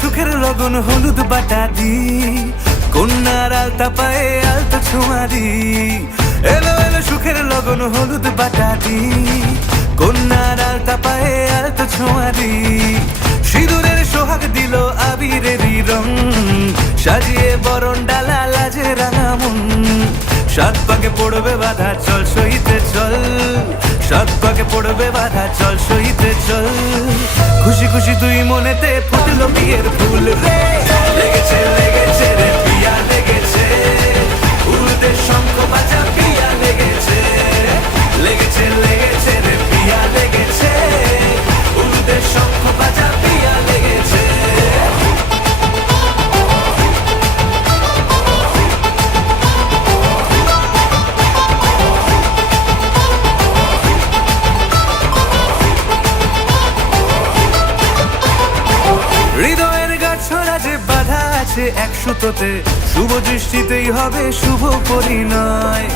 সুখের লগন হলুদ বাটা দি, কন্যার আলতা পায়ে আলতা ছোঁয়া দি। এলো এলো সুখের লগন হলুদ বাটা দি, কন্যার আলতা পায়ে আলতা ছোঁয়া দি। সিঁদুরের সোহাগ দিল আবিরেরই রং, সাজিয়ে বরণ ডালা লাজে রাঙা মন। সাত পাকে পড়বে বাধা চল সইতে চল, সাত পাকে পড়বে বাধা চল সইতে চল। খুশি খুশি তুই মনেতে ফুটলো বিয়ের ফুল রে, লেগেছে লেগেছে রে পিয়া লেগেছে, উড়তে শঙ্খ বাজা পিয়া লেগেছে, লেগেছে লেগেছে রে পিয়া লেগেছে, উড়তে শঙ্খ বাজা পিয়া লেগেছে। হৃদয়ের গাছড়া যে বাধা আছে এক সুতোতে, শুভ দৃষ্টিতেই হবে শুভ পরিণয়।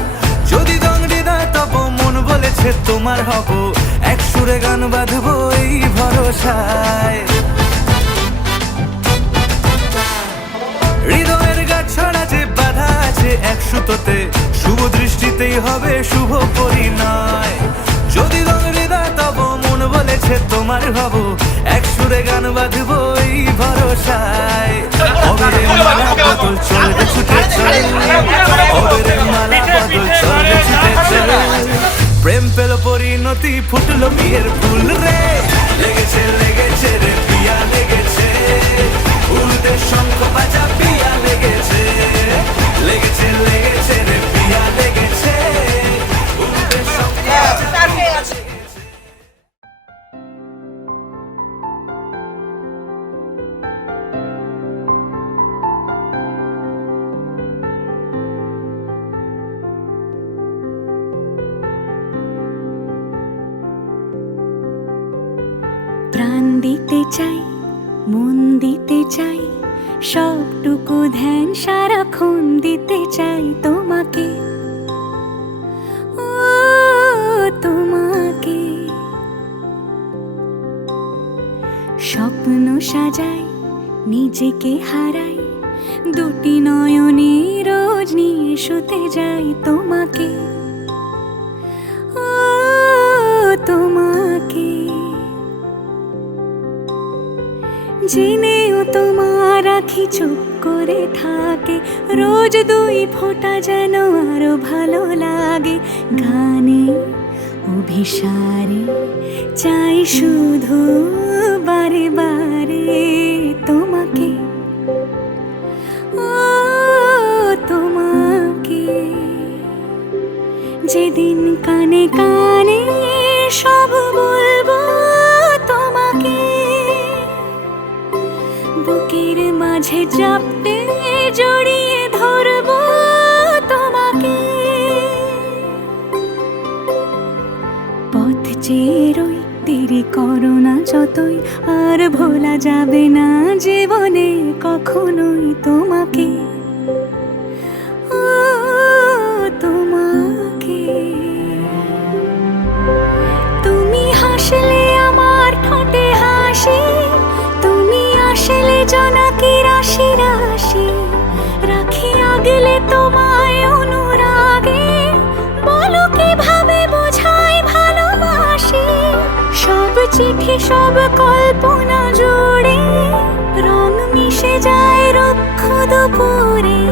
যদি দংড়ি দেয় তব মন বলেছে তোমার হব, এক সুরে গান বাঁধবো এই ভরসায়। হৃদয়ের গাছড়া যে বাধা আছে এক সুতোতে, শুভ দৃষ্টিতেই হবে শুভ পরিণয়। যদি দংড়ি দেয় তব মন বলেছে তোমার হব, এক সুরে গান বাঁধবো এই ভরসায়। অবেরে মালা বদল চলবে ছুটে চল, অবেরে মালা বদল চলবে ছুটে চল। প্রেম পেল পরিণতি ফুটলো বিয়ের ফুল রে, লেগেছে লেগেছে রে পিয়া লেগেছে, উড়তে শঙ্খ বাজা পিয়া লেগেছে, লেগেছে লেগেছে রে পিয়া লেগেছে, উড়তে শঙ্খ বাজা পিয়া লেগেছে। প্রাণ দিতে চাই, মন দিতে চাই, সবটুকু ধ্যান সারাক্ষণ দিতে চাই তোমাকে, ও তোমাকে। স্বপ্ন সাজাই, নিজেকে হারাই, দুটি নয়নে রোজ নিয়ে শুতে যাই তোমাকে, ও তোমাকে। জেনেও তোমার আখি চুপ করে থাকে, রোজ দুই ফোঁটা যেন আরো ভালো লাগে। গানে অভিসারে চাই শুধু বারে বারে তোমাকে, ও তোমাকে। যেদিন কানে কানে সব বলবো তোমাকে, বুকের মাঝে চাপতে জড়িয়ে ধরবো তোমাকে। পথ চেয়ে রই, দেরি করো না যতই, আর ভোলা যাবে না জীবনে কখনোই তোমাকে, ও তোমাকে। তুমি হাসলে আমার ঠোঁটে হাসি, তুমি আসলে জোনাকি রাশি রাশি, রাখি আগলে তোমায় অনুরাগে, বলো কিভাবে বোঝাই ভালোবাসি। সব চিঠি সব কল্পনা জুড়ে রং মিশে যায় রুক্ষ দুপুরে,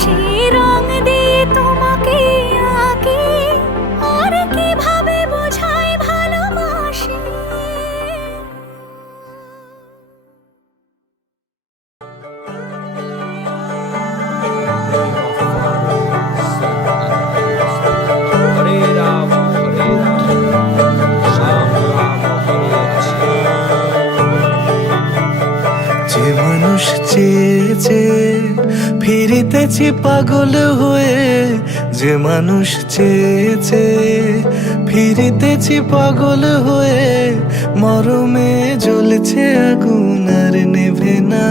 সেই রং দিয়ে তোমাকে আঁকি, আর কিভাবে বোঝাই ভালোবাসি। হরে রাম রাম রাম হরে যে মানুষ চেয়েছে ফিরিতেছি পাগল হয়ে, যে মানুষ চেয়েছে ফিরিতেছি পাগল হয়ে, মরমে জ্বলছে আগুন আর নেভে না।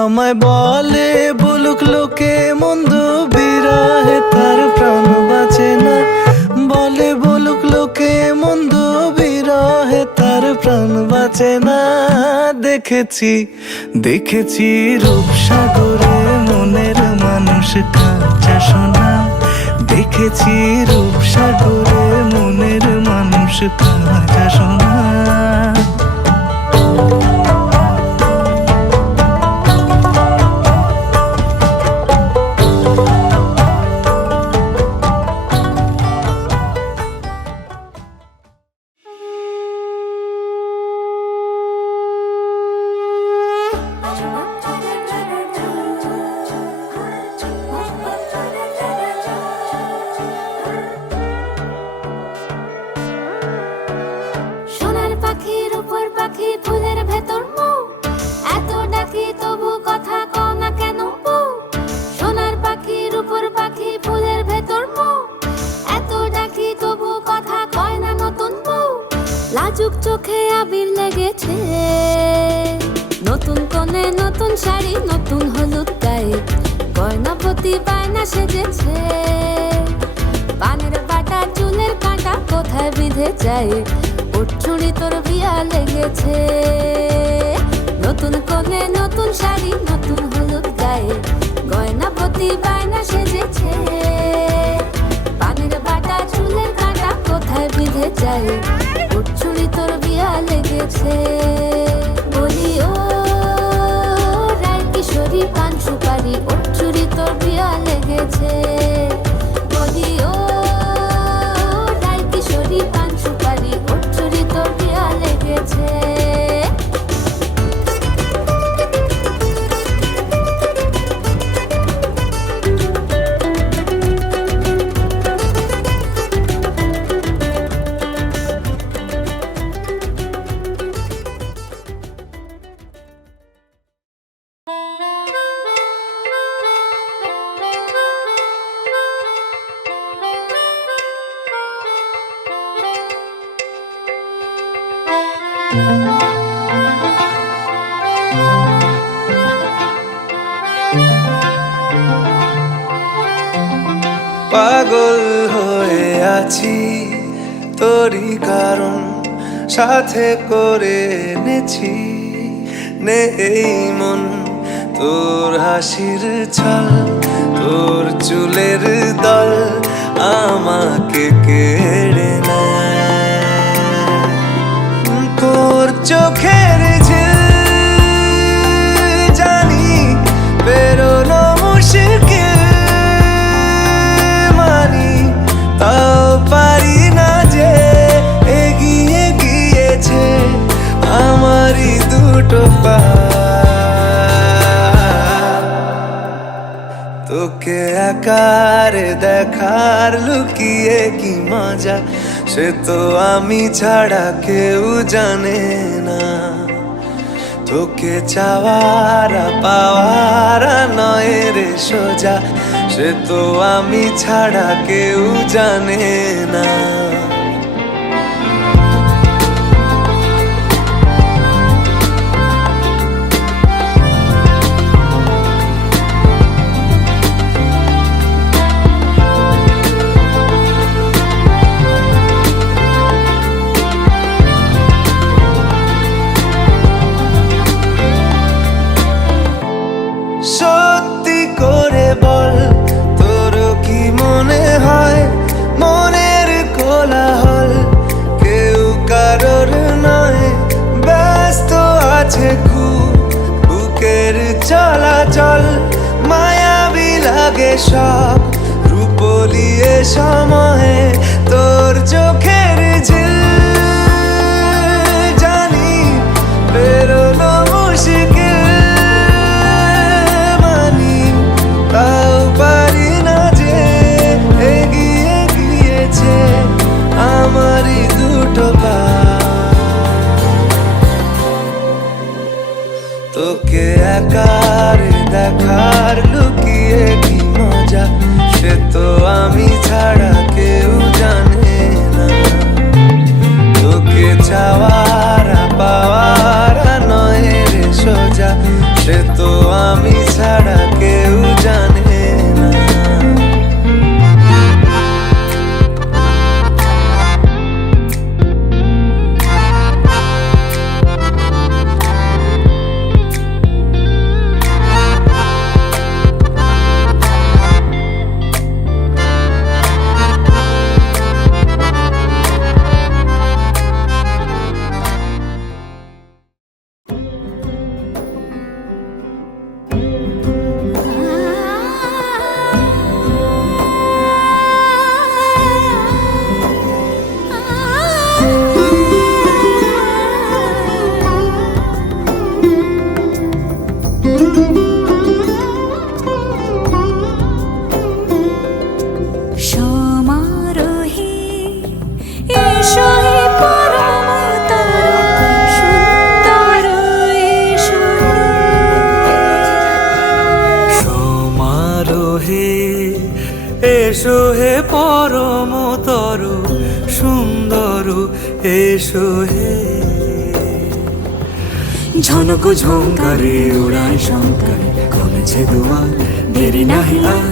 আমায় বলে বলুক লোকে মন্দ, বিরহে তার প্রাণ বাঁচে না। বলে বলুক লোকে মন্দ, বিরহে তার আর প্রাণ বাঁচে না। দেখেছি দেখেছি রূপসাগরে মনের মানুষ কাঁচা সোনা। দেখেছি রূপসাগরে মনের মানুষ কাঁচা সোনা। সোনার পাখি রূপোর পাখি ফুলের ভেতর মৌ, এত ডাকি তবু কথা কও না কেন বউ। সোনার পাখি রূপোর পাখি ফুলের ভেতর মৌ, এত ডাকি তবু কথা কয় না নতুন বউ। লাজুক চোখে আবির লেগেছে, নতুন কোণে নতুন শাড়ি নতুন হলুদ গায়ে, গয়না প্রতি বায়না সেজেছে। পানের বাটা চুলের কাঁটা কোথায় বিঁধে যায়, ওর চুড়ি তোর বিয়া লেগেছে। নতুন কোণে নতুন শাড়ি নতুন হলুদ গায়ে, গয়না প্রতি বায়না সেজেছে। পানের বাটা চুলের কাঁটা কোথায় বিঁধে যায়, ওর চুড়ি তোর বিয়া লেগেছে। বলি ও রায় কিশোরী পান সুপারি, ওর চুড়ি তোর বিয়া লেগেছে। বলি ও রায় কিশোরী পান সুপারি, ওর চুড়ি তোর বিয়া লেগেছে। পাগল হয়ে আছি তোরই কারণ, সাথে করে এনেছি নে এই মন। তোর হাসির ছল, তোর চুলের দল আমাকে কেড়ে নেয়। তোর চোখের ঝিল জানি বেরোনো মুশকিল, মানি তাও পারি না যে এগিয়ে গিয়েছে আমারই দুটো পা। তোকে একারে দেখার লুকিয়ে কি মজা, সে তো আমি ছাড়া কেউ জানে না। তোকে চাওয়ারা পাওয়ারা নয় রে সোজা, সে তো আমি ছাড়া কেউ জানে না। সত্যি করে বল, তোর কি মনে হয় মনের কোলাহল কেউ কারোর নয়, ব্যস্ত আছে খুব বুকের চলাচল। মায়াবী লাগে সব রূপলিয়ে সময়ে তোর চোখের ঝিল জানি বেরোনো মুশকিল, মানি তাও পারি না যে এগিয়ে গিয়েছে আমারই দুটো পা। তোকে একারে দেখার লুকিয়ে কি মজা, সে তো আমি ছাড়া কেউ জানে না। তোকে চাওয়ারা পাওয়ারা নয় রে সোজা, সে তো আমি ছাড়া কেউ জানে না। এসো হে পরমতর সুন্দর, এসো হে। ঝনক ঝঙ্কারে উড়ায় শঙ্কারে খুলেছে দুয়ার, দেরি নাহি আর।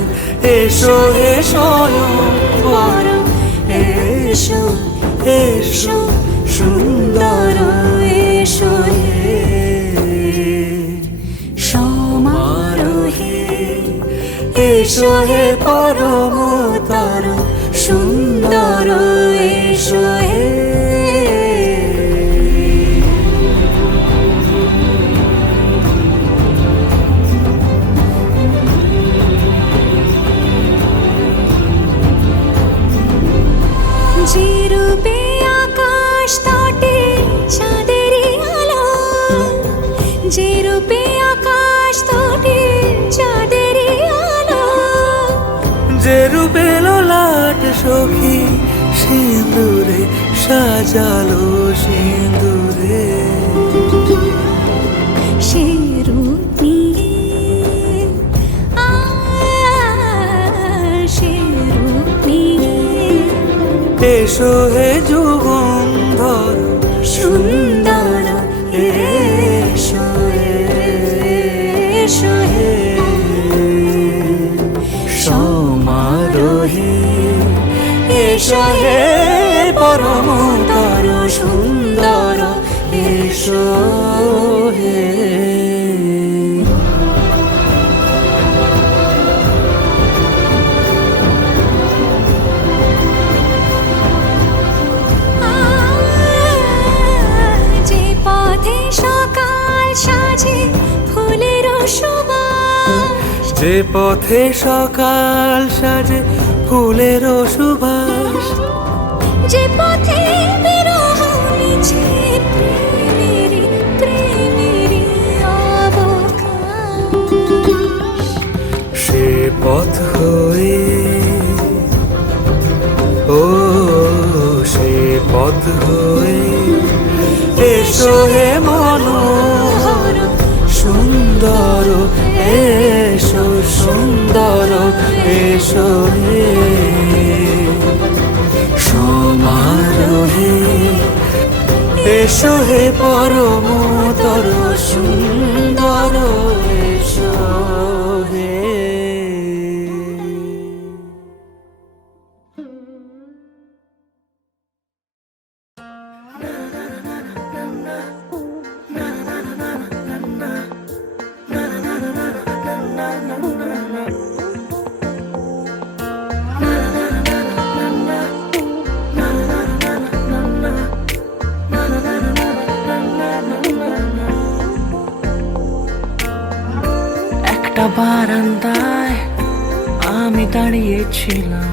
এসো হে স্বয়ং পরম, এসো এসো সুন্দর, এসো হে সমারোহে এসো হে পরমতর সুন্দর, এসো হে। যে রূপে আকাশ তটে চাঁদেরই আলো, যে রূপে আকাশ তটে চাঁদেরই আলো, যে রূপে ললাট সখী সিঁদুরে সাজালো সিঁদুরে। সে রূপ নিয়ে সে রূপ নিয়ে এসো হে যুগন্ধর সুন্দর, এসো এসো হে সমারোহে। এসো হে পরমতর সুন্দর, এসো হে। যে পথে সকাল সাজে ফুলের সুবাস, যে পথে সকাল সাজে ফুলের সুবাস, যে পথে বিরহ মিছে প্রেমেরই প্রেমেরই অবকাশ, সে পথ হয়ে ও সে পথ হয়ে। এসো হে মনোহর সুন্দর, এসো সুন্দর, এসো হে সমারোহে। এসো হে পরমতর সুন্দর, এসো হে। একটা বারান্দায় আমি দাঁড়িয়েছিলাম,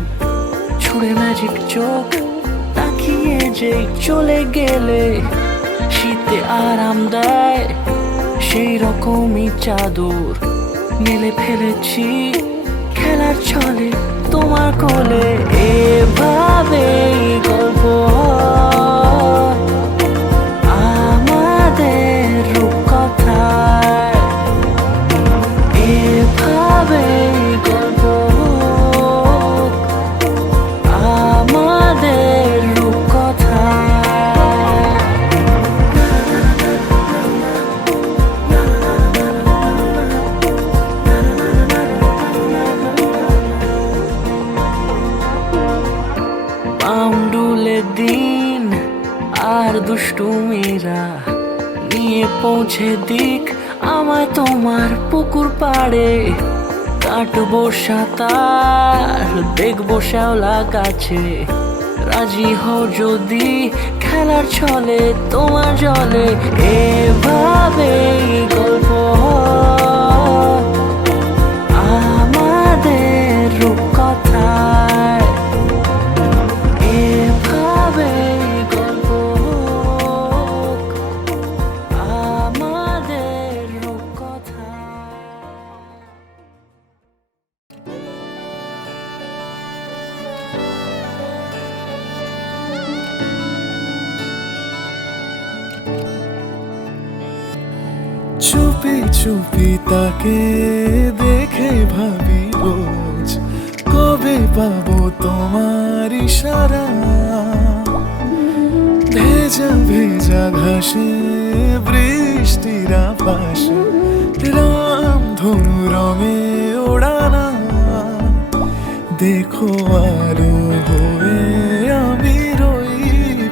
ছুঁড়ে ম্যাজিক চোখ তাকিয়ে যে চলে গেলে। শীতে আরাম দেয় সেই রকমই চাদর মেলে ফেলেছি খেলার ছলে তোমার কোলে। এভাবেই গল্প হয় আমাদের রূপকথায়, এভাবেই গল্প হোক আমাদের রূপকথায়। পাউন্ডুলে দিন আর দুষ্টুমিরা নিয়ে পৌঁছে দিক আমায় তোমার পুকুর পাড়ে। কাটবো সাঁতার দেখবো শ্যাওলা গাছে, রাজি হও যদি খেলার ছলে তোমার জলে। এভাবেই গল্প হয় আমাদের রূপকথায়, এভাবেই গল্প হোক আমাদের রূপকথায়। চুপি চুপি তাকে দেখে ভাবি রোজ, কবে পাবো তোমার ইশারা? ভেজা ভেজা ঘাসে বৃষ্টির পাশে রাম ধনু রঙে ওড়ানা। দেখো আলো হয়ে আমি রই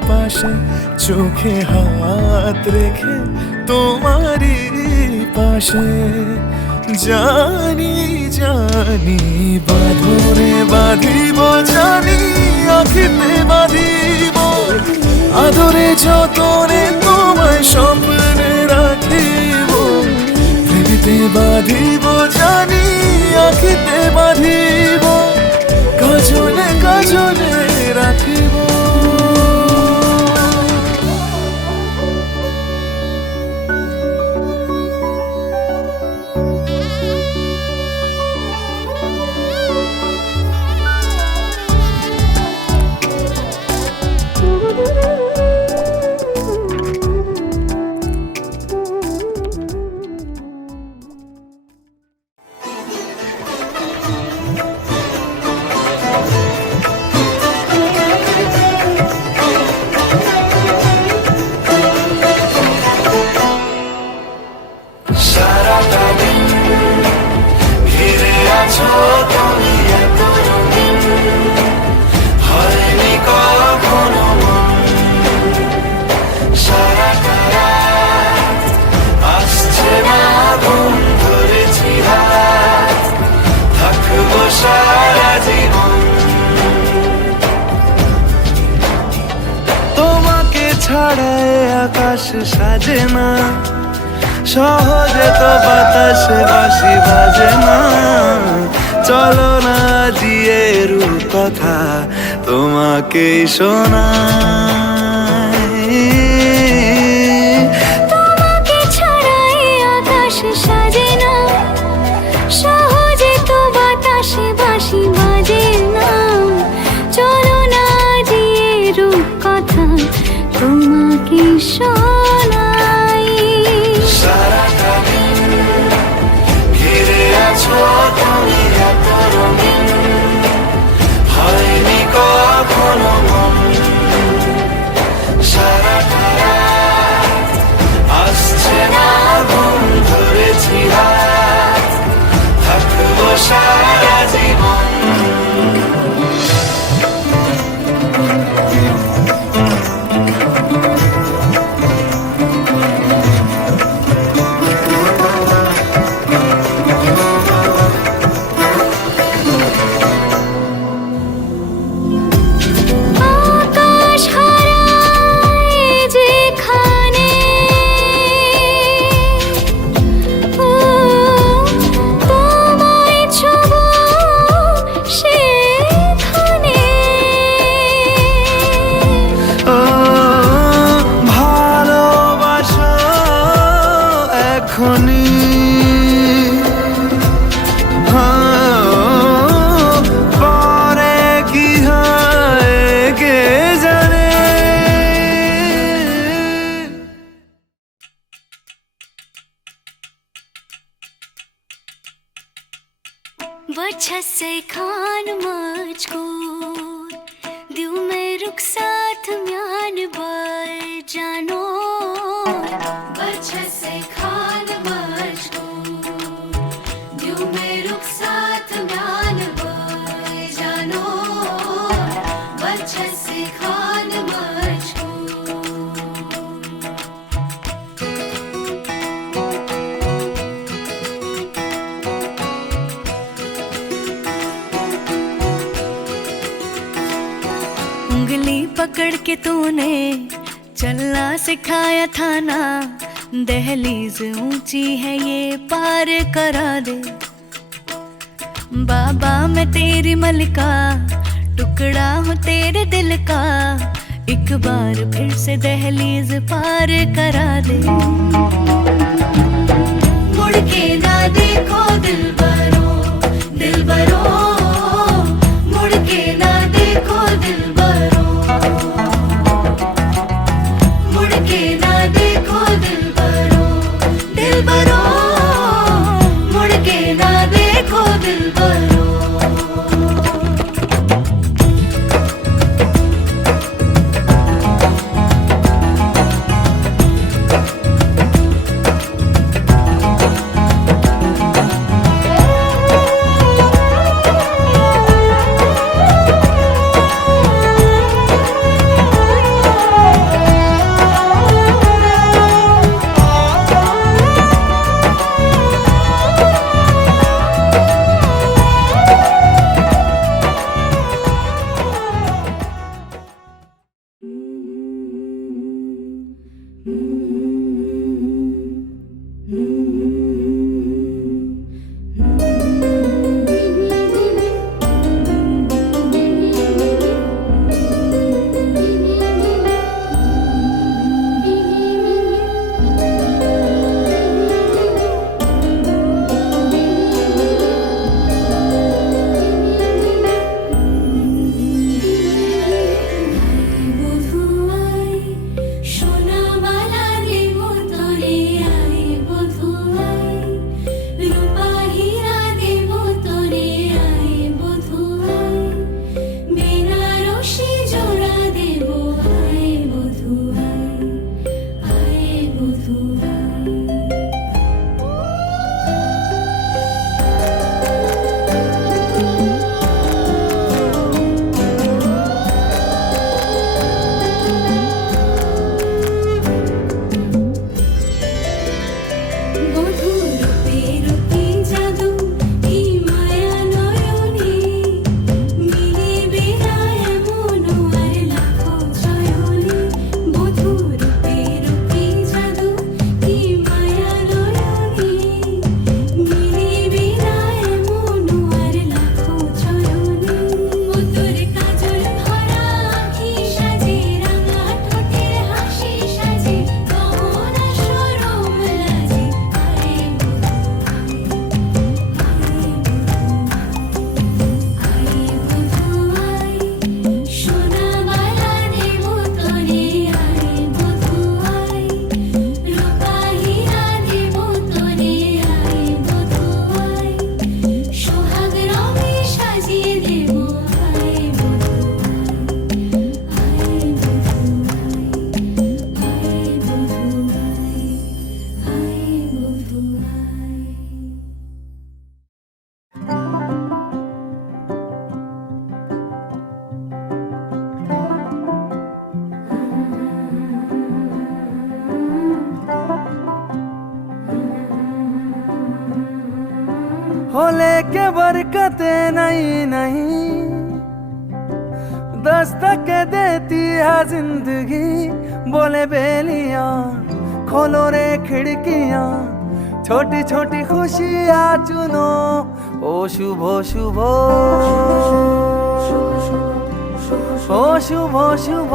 পাশে, চোখে হাত রেখে তোমারই পাশে। জানি জানি বাঁধনে বাঁধিব, জানি আখিতে বাঁধিব, আদরে যতনে তোমায় স্বপ্নে রাখিব। প্রেমেতে বাঁধিব, জানি আখিতে বাঁধিব, কাজলে কাজলে রাখিব। ছাড়ায় আকাশ সাজে না, সহজে তো বাতাসে বাঁশি বাজে না। চলো না দিয়ে কথা তোমাকে শোনাই। তোমাকে ছাড়াই আকাশ সাজে না, সহজে তো বাতাসে বাঁশি বাজে না। চলো না দিয়ে কথা তোমাকে শোনাই। সারাটা দিন ঘিরে আছো তুমি এত রঙিন, হয়নি কখনো মন। সারাটা রাত আসছে না ঘুম, ধরেছি হাত, থাকবো সারা জীবন। পরে কি হয় কে জানে। वजह से खान मुझको दिल में रुख साथ म्यान बर जानो। वजह से खान मुझको दिल में रुख साथ म्यान बर जानो। वजह से खान मुझको उंगली पकड़ के तूने चलना सिखाया था ना। दहलीज ऊंची है ये पार करा दे। बाबा मैं तेरी मलिका, टुकड़ा हूँ तेरे दिल का। एक बार फिर से दहलीज पार करा दे। मुड़ के ना देखो दिलबरो, दिलबरो मुड़ के ना देखो दिलबरो, मुड़ के ना देखो दिलबरो, दिलबरो मुड़ के ना देखो दिलबरो। हो लेके बरकते नहीं नहीं दस्तक देती है जिंदगी बोले बेलियां खोलो रे खिड़कियां छोटी छोटी खुशियां चुनो ओ शुभ शुभ ओ शुभ शुभ ओ शुभ शुभ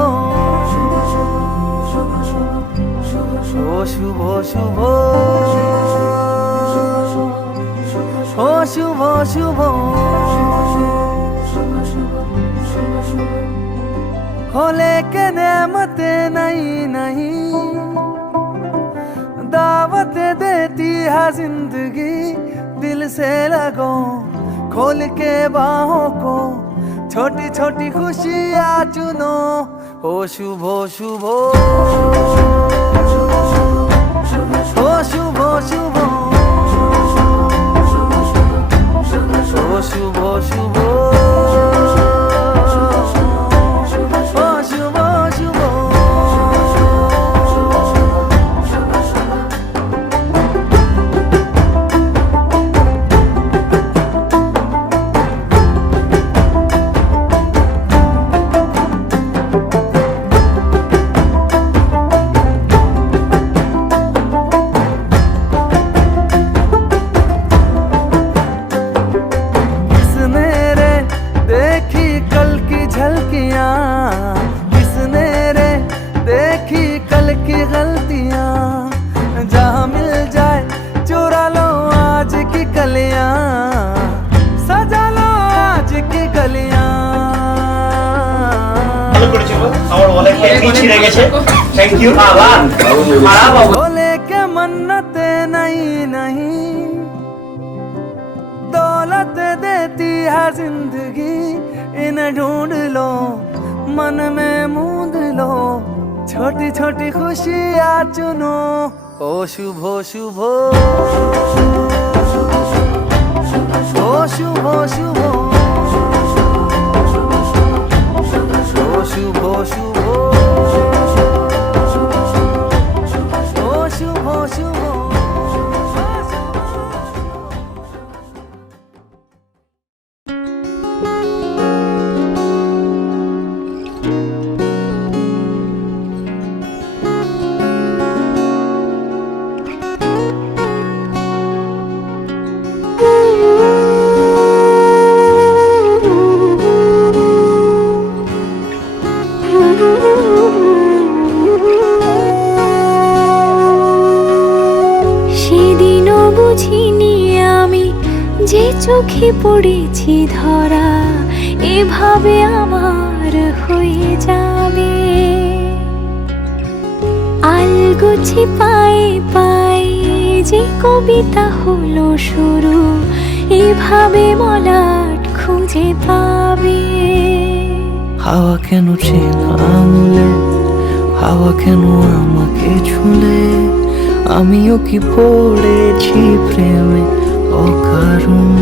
ओ शुभ शुभ हो लेके नेमते नहीं नहीं दावत देती है जिंदगी दिल से लगो खोल के बाहों को छोटी छोटी खुशियां चुनो हो शुभ शुभ हो शुभ शुभ हो शुभ शुभ हो शुभ शुभ किसने रे देखी कल की झलकियां किसने रे देखी कल की गलतियां जहां मिल जाए चुरा लो आज की कलियां सजा लो आज की गलियां ভালো করেছো গো। আমার ওয়ালেটটা এমনি ছিঁড়ে গেছে থ্যাংক ইউ বাবা খারাপ হবে बोले के मन्नते नहीं नहीं दौलत देती है जिंदगी इन्हें ढूंढ लो मन में मूंद लो छोटी छोटी खुशियां चुनो ओ शुभ शुभ ओ शुभ शुभ ओ शुभ शुभ ओ शुभ शुभ সেদিনও বুঝিনি আমি যে চোখে পড়েছি ধরা এভাবে আমার হয়ে যাবে আলগোছে পায়ে পায়ে যে কবিতা হলো শুরু এভাবে মলাট খুঁজে পাবে হাওয়া কেন চেনা আঙুলে হাওয়া কেন আমাকে ছুলে আমিও কি পড়েছি প্রেমে অকারণ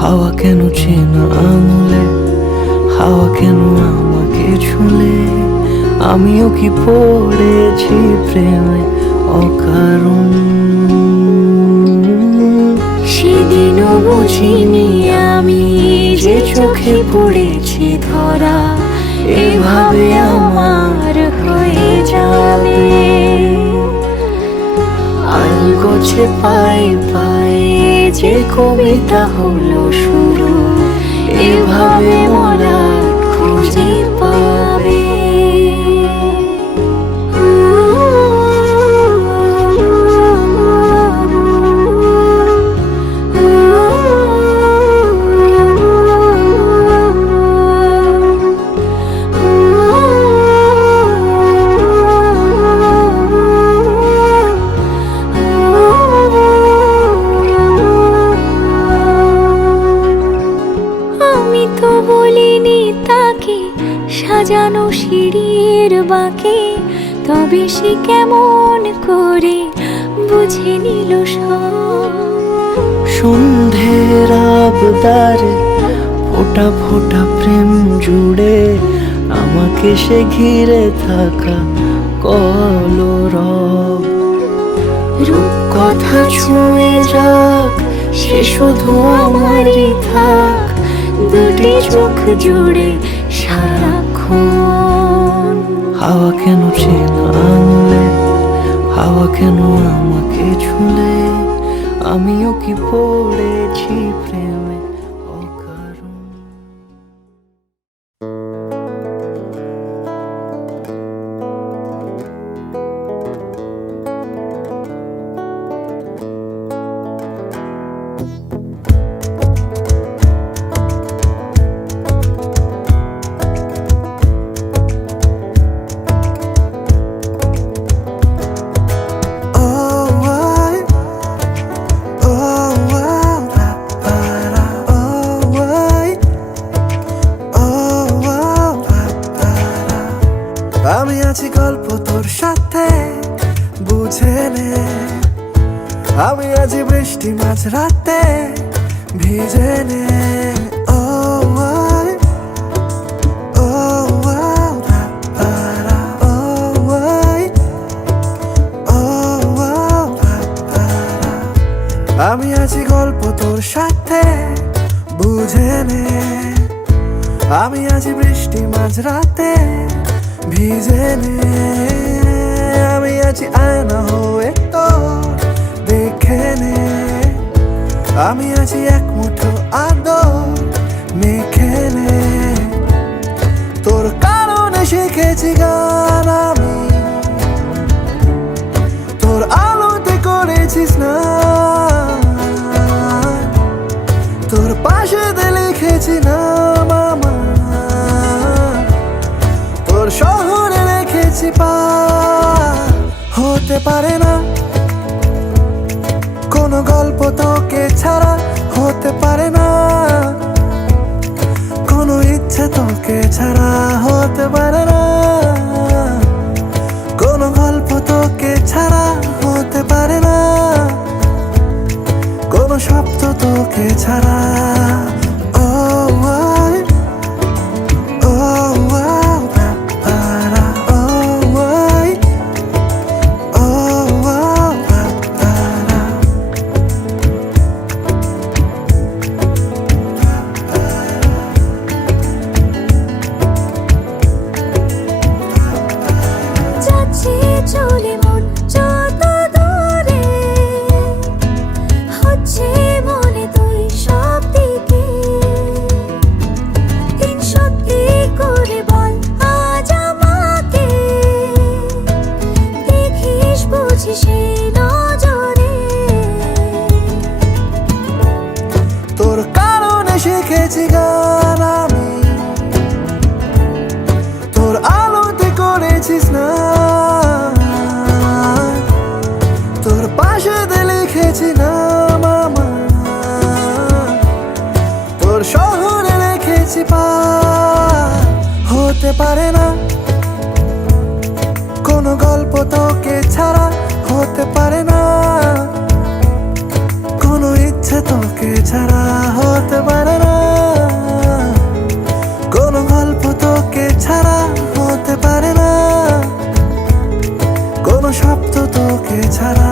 হাওয়া কেন চেনা আঙুলে হাওয়া কেন আমাকে ছুলে আমিও কি পড়েছি প্রেমে অকারণ সেদিনও বুঝিনি আমি যে চোখে পড়েছি ধরা এভাবে আমার হয়ে যাবে আলগোছে পায়ে পায়ে যে কবিতা হলো শুরু এভাবে মোরা খুঁজে পাবে আমি তো বলিনি তাকে সাজানো সিঁড়ির বাঁকে তবে সে কেমন করে বুঝে নিল সব সন্ধ্যের আবদারে ফোটা ফোটা প্রেম জুড়ে আমাকে সে ঘিরে থাকা কলরব রূপ কথা ছুঁয়ে যাক সে শুধু আমারই থাক, দুটি চোখ জুড়ে সারাক্ষণ। হাওয়া কেন চেনা আঙুলে, হাওয়া কেন আমাকে ঝুলে, আমিও কি পড়েছি প্রেমে অকারণ। আমি আছি গল্প তোর সাথে, বুঝে নে। আমি আছি বৃষ্টি মাঝ রাতে, ভিজে নে। আমি আছি গল্প তোর সাথে, বুঝে নে। আমি আছি বৃষ্টি মাঝ রাতে, ভিজে নে। আমি আছি আয়না হয়ে তোর, দেখে নে। আমি আছি এক মুঠো আদর, মেখে নে। তোর কারণে শিখেছি গান আমি, তোর আলোতে করেছি স্নান, তোর পাশে লিখেছি নাম আমার, তোর শহরে রেখেছি পার। হতে পারে না কোনো গল্প তোকে ছাড়া, হতে পারে না কোনো ইচ্ছে তোকে ছাড়া, হতে পারে না কোনো গল্প তোকে ছাড়া, হতে পারে না কোনো শব্দ তোকে ছাড়া। যাচ্ছে চলে মন যত দূরে, হচ্ছে মনে তুই সব দিকে। দিন সত্যি করে বল আজ আমাকে, দেখিস বুঝি সেই নজরে। তোর কারণে শিখেছি গান আমি, তোর আলোতে করেছি স্নান, তোর পাশে লিখেছি নাম আমার, তোর শহরে রেখেছি পার। হতে পারে না কোনো গল্প তোকে ছাড়া, হতে পারে না কোনো ইচ্ছে তোকে ছাড়া, হতে পারে না কোনো গল্প তোকে ছাড়া, হতে পারে না কোনো শব্দ তোকে ছাড়া।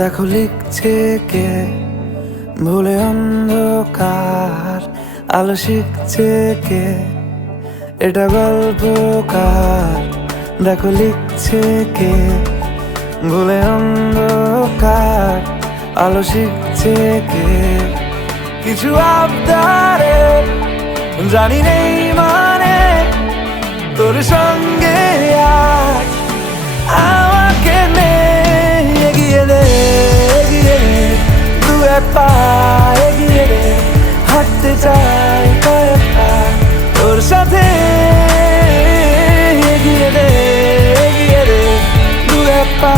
দেখো লিখছে কে, ভুলে অন্ধকার আলো শিখছে কে। এটা গল্পকার, দেখো লিখছে কে, ভুলে অন্ধকার আলো শিখছে কে। কিছু আবদারে জানি নেই মানে তোর সঙ্গে আজ আমাকে নে এগিয়ে দে দু এক পা এগিয়ে দে হাঁটতে চাই কয়েক পা তোর সাথে এগিয়ে দে দু এক পা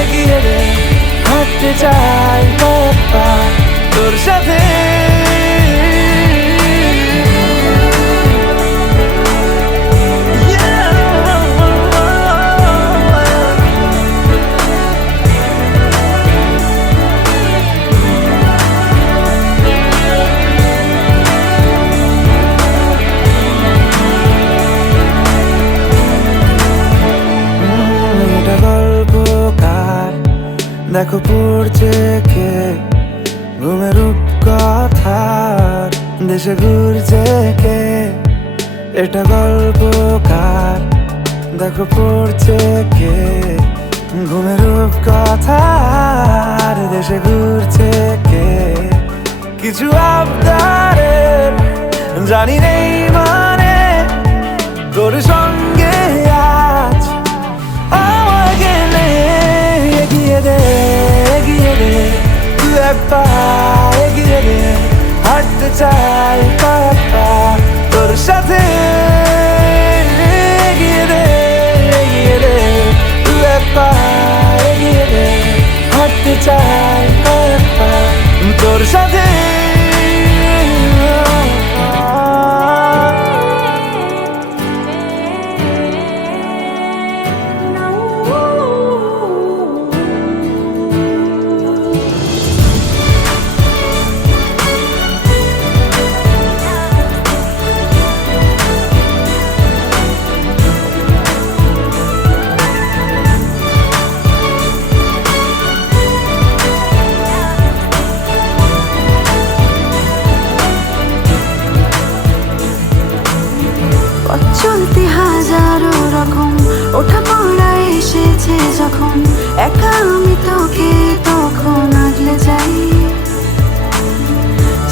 এগিয়ে দে হাঁটতে চাই কয়েক পা তোর সাথে দেখো পড়ছে কে ঘুমের রূপকথার দেশে ঘুরছে কে এটা গল্পকার দেখো পড়ছে কে ঘুমের রূপকথার দেশে ঘুরছে কে কিছু আবদারের জানি নেই মানে তোর সঙ্গে আজ আমাকে নে এগিয়ে দে দু এক পা এগিয়ে দে হাঁটতে চাই কয়েক পা তোর সাথে এগিয়ে দে দু এক পা এগিয়ে দে হাঁটতে চাই কয়েক পা তোর সাথে চলতে হাজারো রকম ওঠা পড়া এসেছে যখন একা আমি তোকে তখন আগলে যাই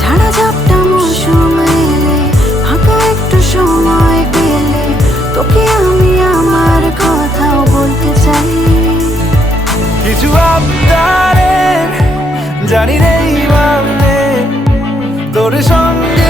ঝাড়া ঝাপটা মৌসুম এলে ফাঁকা একটু সময় পেলে তোকে আমি আমার কথাও বলতে চাই কিছু আবদারে জানি নেই মানে তোর সঙ্গে